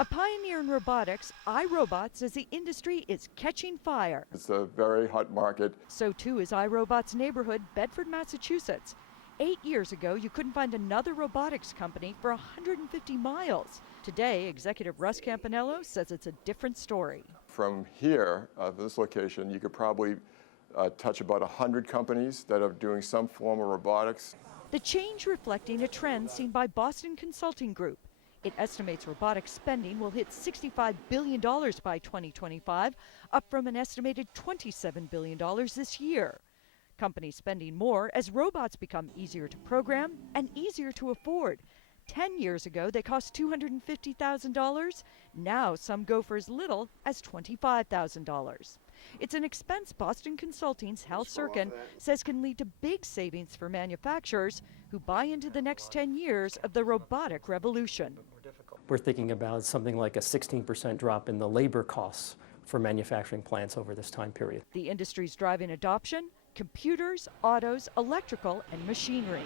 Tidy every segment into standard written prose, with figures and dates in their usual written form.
A pioneer in robotics, iRobot says the industry is catching fire. It's a very hot market. So too is iRobot's neighborhood, Bedford, Massachusetts. 8 years ago, you couldn't find another robotics company for 150 miles. Today, executive Russ Campanello says it's a different story. From here, this location, you could probably touch about 100 companies that are doing some form of robotics. The change reflecting a trend seen by Boston Consulting Group. It estimates robotics spending will hit $65 billion by 2025, up from an estimated $27 billion this year. Companies spending more as robots become easier to program and easier to afford. 10 years ago, they cost $250,000. Now some go for as little as $25,000. It's an expense Boston Consulting's Hal Sirkin says can lead to big savings for manufacturers who buy into the next 10 years of the robotic revolution. We're thinking about something like a 16% drop in the labor costs for manufacturing plants over this time period. The industry's driving adoption: computers, autos, electrical, and machinery.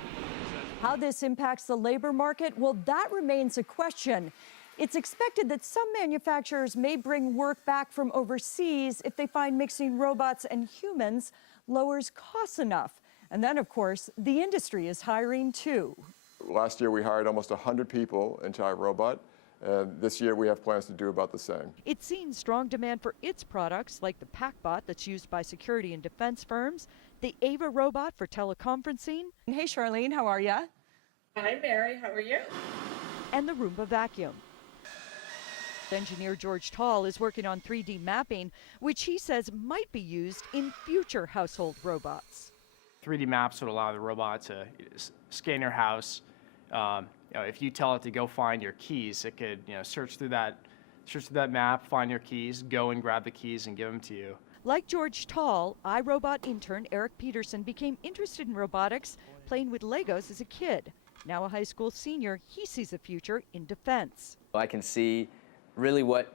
How this impacts the labor market, well, that remains a question. It's expected that some manufacturers may bring work back from overseas if they find mixing robots and humans lowers costs enough. And then, of course, the industry is hiring too. Last year, we hired almost 100 people into iRobot. And this year, we have plans to do about the same. It's seen strong demand for its products, like the PackBot that's used by security and defense firms, the Ava robot for teleconferencing. Hey, Charlene, how are you? Hi, Mary, how are you? And the Roomba vacuum. Engineer George Tall is working on 3D mapping, which he says might be used in future household robots. 3D maps would allow the robot to scan your house. If you tell it to go find your keys, it could search through that map, find your keys, go and grab the keys and give them to you. Like George Tall, iRobot intern Eric Peterson became interested in robotics playing with Legos as a kid. Now a high school senior, he sees a future in defense. I can see really where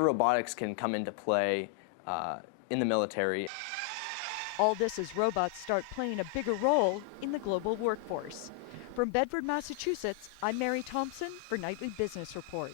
robotics can come into play in the military. All this as robots start playing a bigger role in the global workforce. From Bedford, Massachusetts, I'm Mary Thompson for Nightly Business Report.